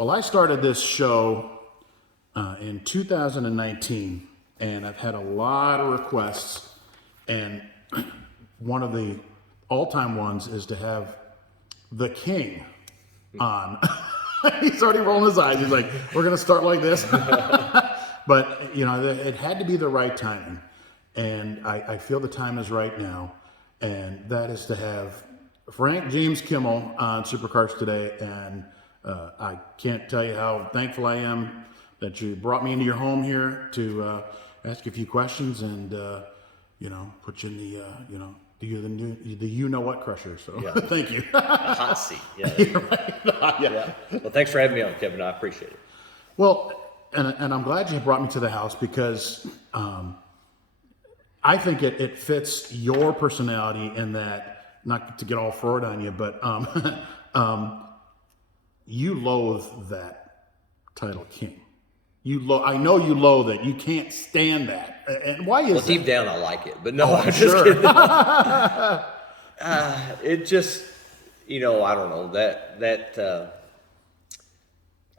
Well, I started this show in 2019, and I've had a lot of requests, and one of the all-time ones is to have the King on. He's already rolling his eyes. He's like, we're going to start like this. But, you know, it had to be the right timing, and I feel the time is right now, and that is to have Frank James Kimmel on Supercars Today, and I can't tell you how thankful I am that you brought me into your home here to ask you a few questions and, you know, put you in the, you know, the you-know-what crusher. So yeah. Thank you. A hot seat. Yeah. Yeah. Well, thanks for having me on, Kevin. I appreciate it. Well, and I'm glad you brought me to the house because I think it fits your personality in that, not to get all forward on you, but you loathe that title King. I know you loathe it. You can't stand that. And why is well, that? Deep down, I like it, but no, I'm just sure. kidding. It just, you know, I don't know that.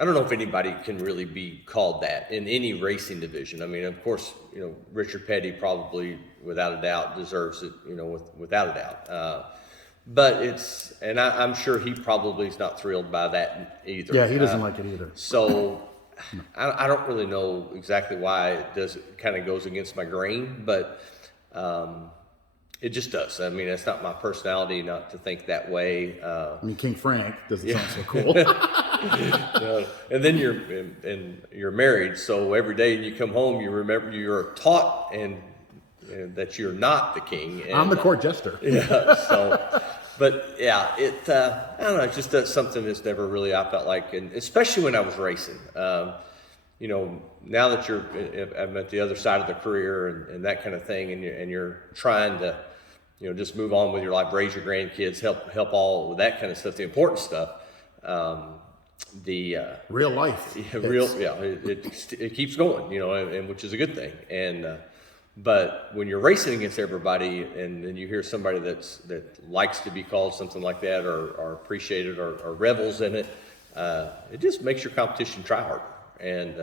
I don't know if anybody can really be called that in any racing division. I mean, of course, you know, Richard Petty probably, without a doubt, deserves it. You know, without a doubt. But it's, and I'm sure he probably is not thrilled by that either. Yeah, he doesn't like it either. So I don't really know exactly why it kind of goes against my grain, but it just does. I mean, it's not my personality not to think that way. I mean, King Frank doesn't sound so cool. And then you're married, so every day you come home, you remember you're taught and that you're not the king. And, I'm the court jester. Yeah. So, but yeah, I don't know. It just does something that's never really I felt like, and especially when I was racing. You know, now that I'm at the other side of the career and that kind of thing, and you're trying to, you know, just move on with your life, raise your grandkids, help all with that kind of stuff, the important stuff. The real life. It keeps going, you know, and which is a good thing. And but when you're racing against everybody, and then you hear somebody that likes to be called something like that, or appreciated, or revels in it, it just makes your competition try harder. And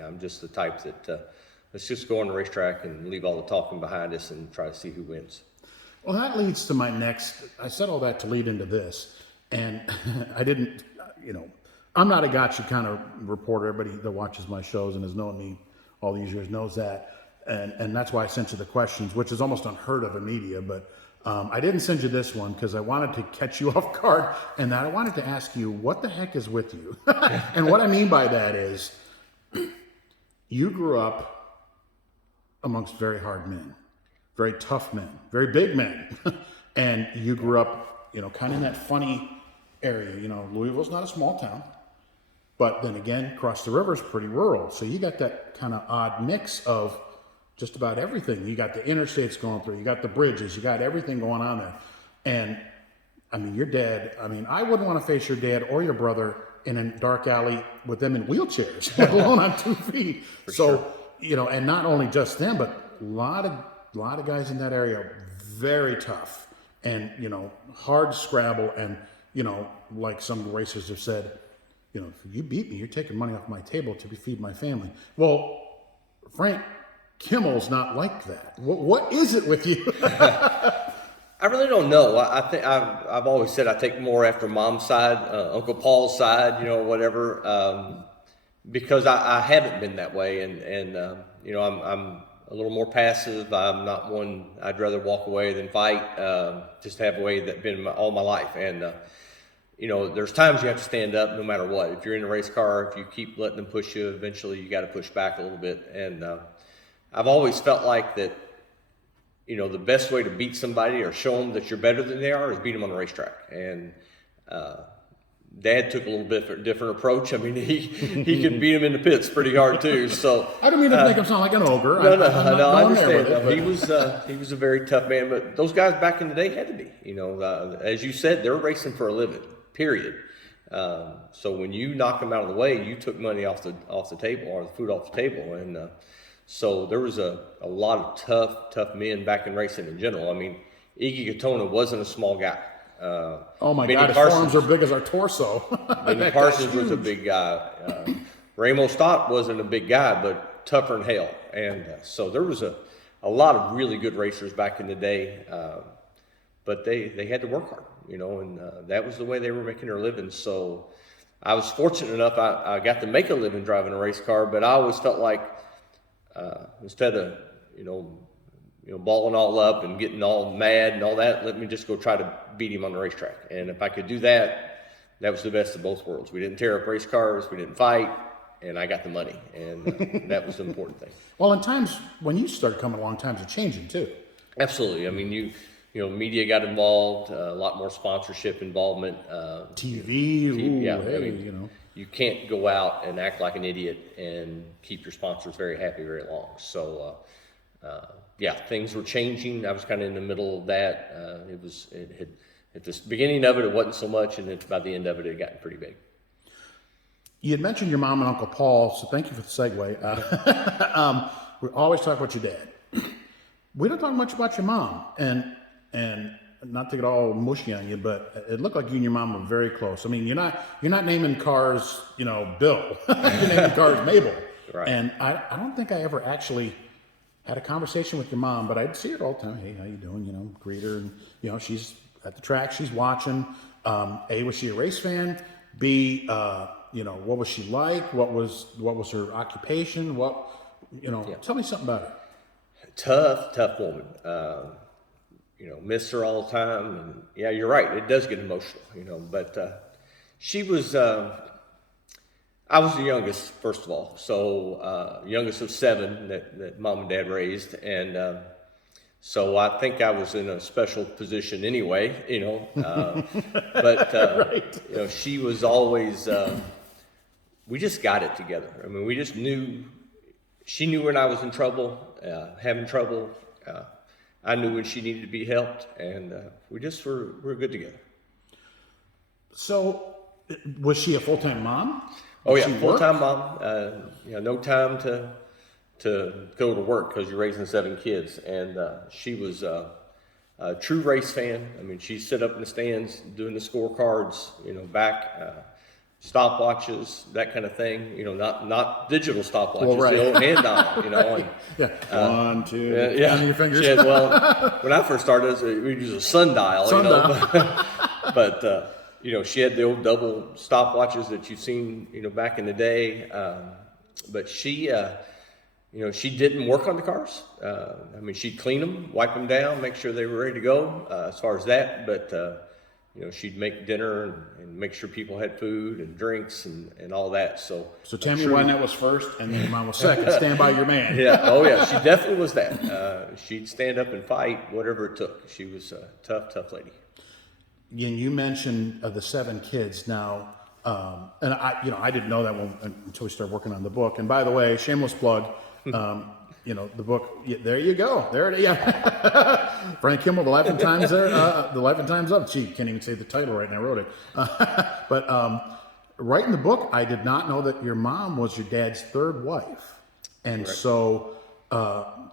I'm just the type that let's just go on the racetrack and leave all the talking behind us and try to see who wins. Well, that leads to my next. I said all that to lead into this, and I didn't. You know, I'm not a gotcha kind of reporter. Everybody that watches my shows and has known me all these years knows that. And that's why I sent you the questions, which is almost unheard of in media. But I didn't send you this one because I wanted to catch you off guard. And I wanted to ask you, what the heck is with you? And what I mean by that is you grew up amongst very hard men, very tough men, very big men. And you grew up, you know, kind of in that funny area. You know, Louisville's not a small town. But then again, across the river is pretty rural. So you got that kind of odd mix of just about everything. You got the interstates going through, you got the bridges, you got everything going on there. And I mean, your dad, I mean, I wouldn't want to face your dad or your brother in a dark alley with them in wheelchairs, let alone on 2 feet. Sure. You know, and not only just them, but a lot of guys in that area are very tough and, you know, hard scrabble. And, you know, like some racers have said, you know, if you beat me, you're taking money off my table to feed my family. Well, Frank Kimmel's not like that. What is it with you? I really don't know. I think I've always said I take more after Mom's side, Uncle Paul's side, you know, whatever, because I haven't been that way, and you know, I'm a little more passive. I'm not one. I'd rather walk away than fight. Just have a way that's been all my life, and you know, there's times you have to stand up no matter what. If you're in a race car, if you keep letting them push you, eventually you got to push back a little bit, and I've always felt like that, you know, the best way to beat somebody or show them that you're better than they are is beat them on the racetrack. And Dad took a little bit different approach. I mean, he could beat him in the pits pretty hard too. So I don't mean to make him sound like an ogre. No, I understand. He was a very tough man, but those guys back in the day had to be. You know, as you said, they're racing for a living. Period. So when you knock them out of the way, you took money off the table, or the food off the table, and so there was a lot of tough men back in racing in general. I mean, Iggy Katona wasn't a small guy. Oh my Benny God, his Parsons. forearms are big as our torso. Benny That guy's Parsons was a huge. big guy. Ramo Stott wasn't a big guy, but tougher than hell. And so there was a lot of really good racers back in the day, but they had to work hard, and that was the way they were making their living. So I was fortunate enough, I got to make a living driving a race car, but I always felt like instead of, balling all up and getting all mad and all that, let me just go try to beat him on the racetrack. And if I could do that, that was the best of both worlds. We didn't tear up race cars, we didn't fight, and I got the money, and that was the important thing. Well, in times when you started coming along, times are changing too. Absolutely. I mean, media got involved, a lot more sponsorship involvement. TV, ooh, Yeah, hey, I mean, you can't go out and act like an idiot and keep your sponsors very happy very long. So, yeah, things were changing. I was kind of in the middle of that. At the beginning of it, it wasn't so much, and by the end of it, it had gotten pretty big. You had mentioned your mom and Uncle Paul, so thank you for the segue. We always talk about your dad. We don't talk much about your mom, and not to get all mushy on you, but it looked like you and your mom were very close. I mean, you're not naming cars, Bill. You're naming cars Mabel. Right. And I don't think I ever actually had a conversation with your mom, but I'd see her all the time. Hey, how you doing? Greet her, and she's at the track, she's watching. A, was she a race fan? B, what was she like? What was her occupation? Tell me something about her. Tough woman. Miss her all the time. And yeah, you're right. It does get emotional, but she was, I was the youngest, first of all. So, youngest of 7 that mom and dad raised. And, so I think I was in a special position anyway, but, Right. she was always, we just got it together. I mean, we just knew, she knew when I was in trouble, having trouble. I knew when she needed to be helped, and we just were good together. So, was she a full-time mom? Oh Did yeah, she full-time work? mom. No time to go to work because you're raising 7 kids, and she was a true race fan. I mean, she sit up in the stands doing the scorecards, back. Stopwatches, that kind of thing, not digital stopwatches, Well, right. the old hand dial, and Yeah. 1, 2, yeah. on your fingers. She had, well, when I first started, we'd use a sundial, but she had the old double stopwatches that you've seen, back in the day. But she, she didn't work on the cars. I mean, she'd clean them, wipe them down, make sure they were ready to go, as far as that. But she'd make dinner and make sure people had food and drinks and all that. So tell me why that was first and then your mom was second. Stand by your man. Yeah. Oh yeah. She definitely was that. She'd stand up and fight whatever it took. She was a tough lady. And you mentioned the 7 kids now, and I didn't know that until we started working on the book. And by the way, shameless plug, the book. There you go. There it is. Yeah. Frank Kimmel, The Life and Times there. The Life and Times of. Gee, can't even say the title right, and I wrote it. But writing the book, I did not know that your mom was your dad's 3rd wife, and Correct. So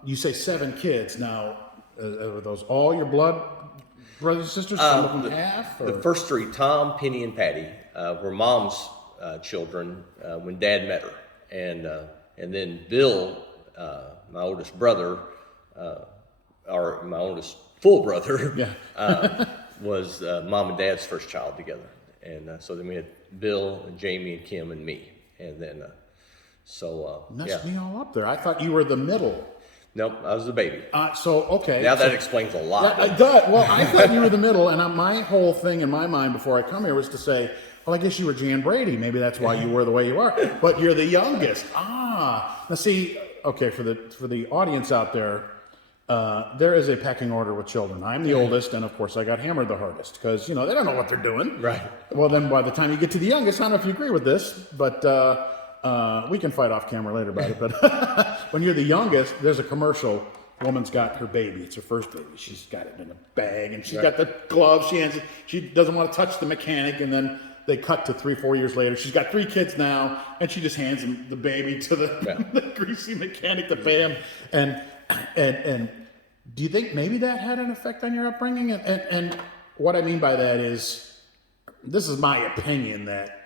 you say 7 kids. Now, are those all your blood brothers and sisters? Some of them half. Or? The first 3, Tom, Penny, and Patty, were mom's children when Dad met her, and then Bill, my oldest brother, or my oldest full brother, Yeah. was mom and dad's first child together. And so then we had Bill and Jamie and Kim and me. And then, Messed me all up there. I thought you were the middle. Nope, I was the baby. Okay. Now that explains a lot. Yeah, it does. Well, I thought you were the middle, and my whole thing in my mind before I come here was to say, well, I guess you were Jan Brady. Maybe that's why you were the way you are. But you're the youngest. Now see, okay, for the audience out there, there is a pecking order with children. I'm the oldest, and of course I got hammered the hardest because, they don't know what they're doing. Right. Well, then by the time you get to the youngest, I don't know if you agree with this, but we can fight off camera later about it. But when you're the youngest, there's a commercial. Woman's got her baby. It's her first baby. She's got it in a bag, and she's got the gloves. She doesn't want to touch the mechanic, and then they cut to 3-4 years later. She's got 3 kids now, and she just hands him the baby to the greasy mechanic to pay him. And do you think maybe that had an effect on your upbringing? And what I mean by that is, this is my opinion, that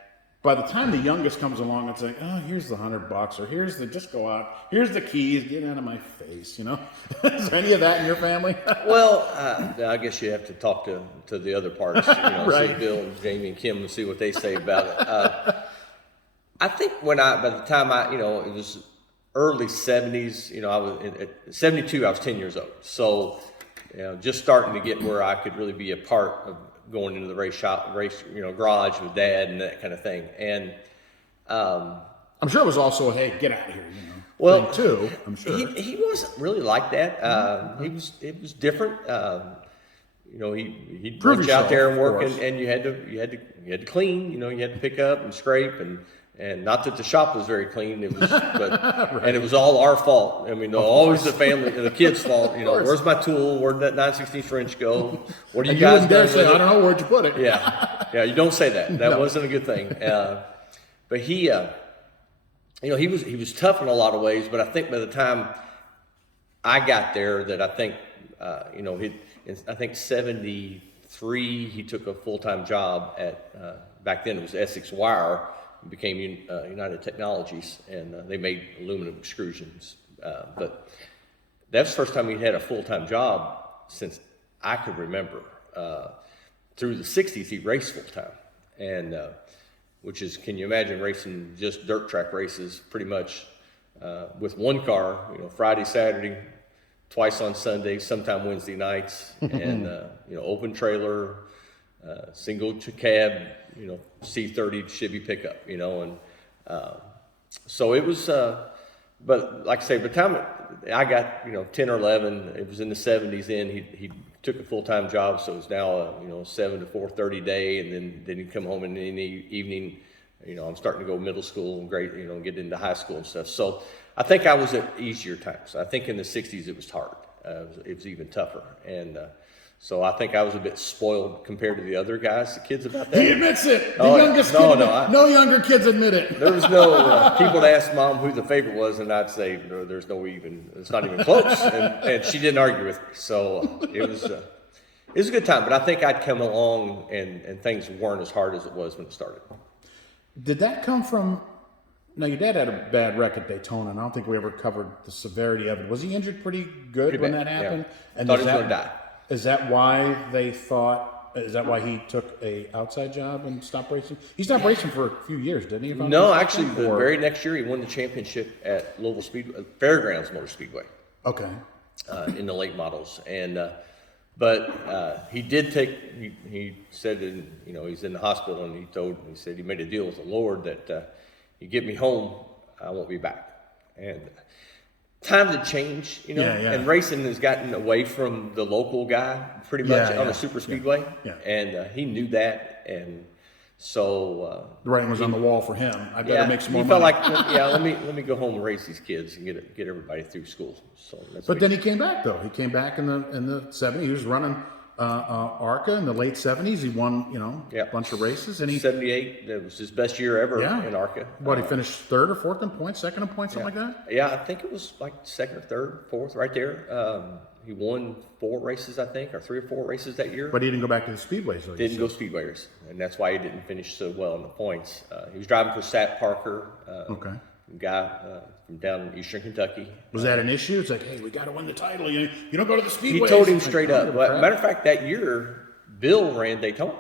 by the time the youngest comes along, it's like, oh, here's the $100, or here's the, just go out, here's the keys, get out of my face, you know? Is there any of that in your family? Well, I guess you have to talk to the other parts, Right. see Bill and Jamie and Kim and see what they say about it. I think by the time it was early 70s, I was at 72, I was 10 years old. So, just starting to get where I could really be a part of going into the race garage with Dad and that kind of thing. And I'm sure it was also, hey, get out of here, well, thing too, I'm sure. he wasn't really like that. It was different. He'd Prove put you out there and yourself, work, of course. and you had to clean. You had to pick up and scrape, and not that the shop was very clean. It was, but and it was all our fault. I mean, always the family, the kids' fault. Where's my tool? Where'd that 9/16 wrench go? What are you And guys wouldn't dare doing say, with it? I don't know, where'd you put it? Yeah, you don't say that. That No. wasn't a good thing. But he was tough in a lot of ways. But I think by the time I got there, that I think I think 73 he took a full-time job at back then it was Essex Wire. It became United Technologies, and they made aluminum extrusions. But that's the first time he had a full-time job since I could remember. Through the 60s, he raced full-time, and which is, can you imagine racing just dirt track races pretty much with one car, Friday, Saturday, twice on Sunday, sometime Wednesday nights, and open trailer, single cab, C30 Chevy pickup, and so it was. But like I say, by the time I got 10 or 11, it was in the 70s. Then he took a full time job, so it's now a 7 to 4:30 day, and then he'd come home in the evening. I'm starting to go middle school and grade, get into high school and stuff. So I think I was at easier times. I think in the 60s it was hard. It was even tougher, and so I think I was a bit spoiled compared to the other guys, the kids about that. He admits it. The Oh, youngest no, kid. no, No younger kids admit it. There was no people would ask Mom who the favorite was, and I'd say there's no even. It's not even close, and she didn't argue with me. So it was a good time. But I think I'd come along, and things weren't as hard as it was when it started. Did that come from? Now, your dad had a bad wreck at Daytona, and I don't think we ever covered the severity of it. Was he injured pretty good Pretty when bad, that happened? yeah. Thought he was gonna die. Is that why they thought? Is that why he took a outside job and stopped racing? He stopped racing for a few years, didn't he? if I'm No, not actually, mistaken? the very next year he won the championship at Louisville Fairgrounds Motor Speedway. Okay. In the late models, and but he did take. He said, he's in the hospital, and he said he made a deal with the Lord that you get me home, I won't be back. And times have changed, Yeah. and racing has gotten away from the local guy pretty much on a super speedway, Yeah. And he knew that, and so The writing was on the wall for him. I better make some more he money. felt like, let me go home and raise these kids and get everybody through school. So that's But what then he came back though. He came back in the 70s. He was running ARCA in the late 70s. He won, a bunch of races, and he 78. That was his best year ever in ARCA. What, he finished third or fourth in points, second in points, something like that? Yeah, I think it was like second or third, fourth, right there. He won 4 races, I think, or 3 or 4 races that year. But he didn't go back to the speedway, so Didn't go speedway race, and that's why he didn't finish so well in the points. He was driving for Sat Parker, Okay. guy from down in Eastern Kentucky. Was that an issue? It's like, hey, we got to win the title. You don't go to the He speedway. told him It's like, straight oh, up. Well, matter of fact, that year, Bill ran Daytona.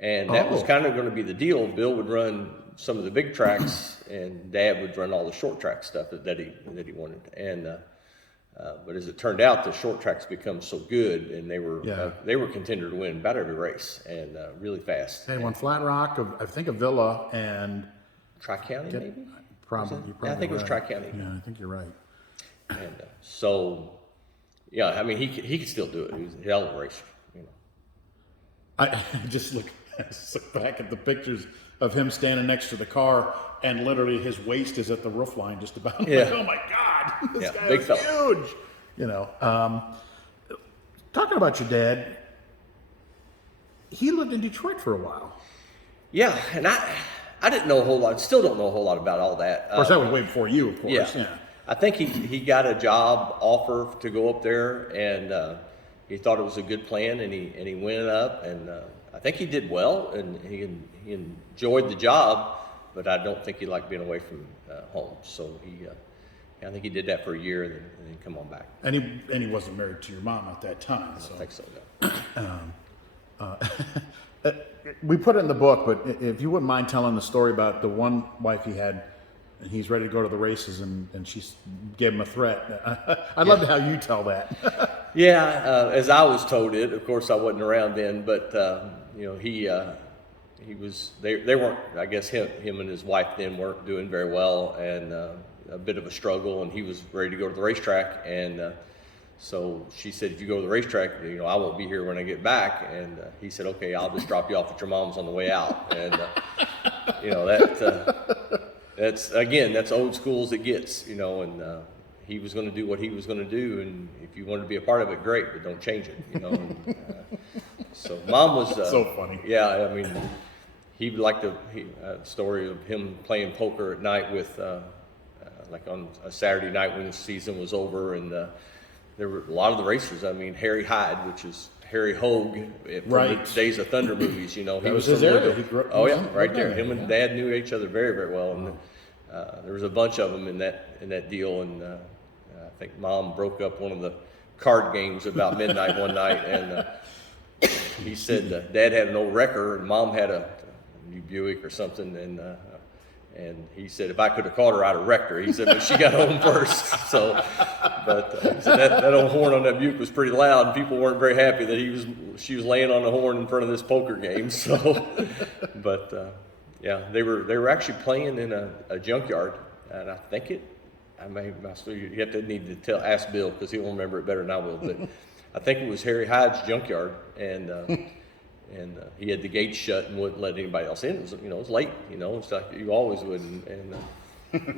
And that was kind of going to be the deal. Bill would run some of the big tracks, and Dad would run all the short track stuff that he wanted. And but as it turned out, the short tracks become so good, and they were contender to win about every race, and really fast. They won Flat Rock, I think a Villa, and Tri-County, maybe? probably. Yeah, I think it was Tri-County. Yeah, I think you're right. And so, yeah, I mean, he could still do it. He was a hell of a racer. I just look back at the pictures of him standing next to the car, and literally his waist is at the roof line just about. Yeah. Like, oh my God, this guy big is fella. huge. Talking about your dad, he lived in Detroit for a while. Yeah, and I didn't know a whole lot. Still don't know a whole lot about all that. Of course, that was way before you, of course. Yeah. I think he got a job offer to go up there, and he thought it was a good plan, and he went up, and I think he did well, and he enjoyed the job, but I don't think he liked being away from home. So I think he did that for a year, and then come on back. And he wasn't married to your mom at that time. I So. don't think so. No. We put it in the book, but if you wouldn't mind telling the story about the one wife he had, and he's ready to go to the races, and she gave him a threat. I'd love to how you tell that. Yeah, as I was told it. Of course, I wasn't around then, but he was. They weren't. I guess him and his wife then weren't doing very well, and a bit of a struggle. And he was ready to go to the racetrack, and so she said, "If you go to the racetrack, I won't be here when I get back." And he said, "Okay, I'll just drop you off at your mom's on the way out." And that's old school as it gets, and he was going to do what he was going to do, and if you wanted to be a part of it, great, but don't change it, And, so Mom was so funny. Yeah, I mean, he would like a story of him playing poker at night with, like on a Saturday night when the season was over, and there were a lot of the racers. I mean, Harry Hyde, which is Harry Hogue from Right. the Days of Thunder movies, he was from his area. Louisville. He grew up- Oh he yeah, was right in there. there, Him and yeah. Dad knew each other very, very well, and there was a bunch of them in that deal. And I think Mom broke up one of the card games about midnight one night, and he said Dad had an old wrecker and Mom had a new Buick or something, and he said if I could have caught her, I'd have wrecked her. He said, but she got home first. So, but he said that old horn on that Buick was pretty loud, and people weren't very happy that she was laying on the horn in front of this poker game. So, but yeah, they were actually playing in a junkyard, and I think you have to need to ask Bill because he'll remember it better than I will. But I think it was Harry Hyde's junkyard, and he had the gates shut and wouldn't let anybody else in. It was, it was late, it's like you always would, and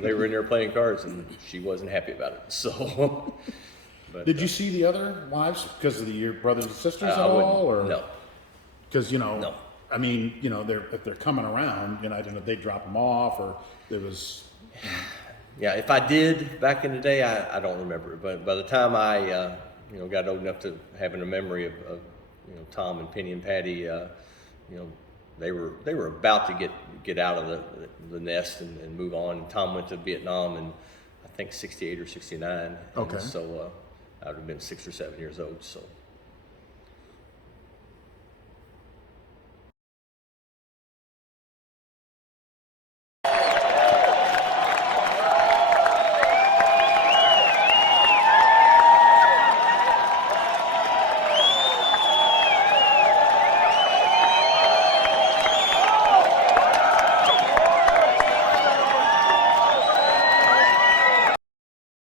they were in there playing cards, and she wasn't happy about it. So, but, Did you see the other wives because of your brothers and sisters at I wouldn't. all, or No. Because No. I mean, if they're coming around, I don't know if they drop them off or there was. Yeah, if I did back in the day, I don't remember. But by the time I, got old enough to having a memory of Tom and Penny and Patty, they were about to get out of the nest and move on. And Tom went to Vietnam in I think 68 or 69. Okay. And so I would have been 6 or 7 years old. So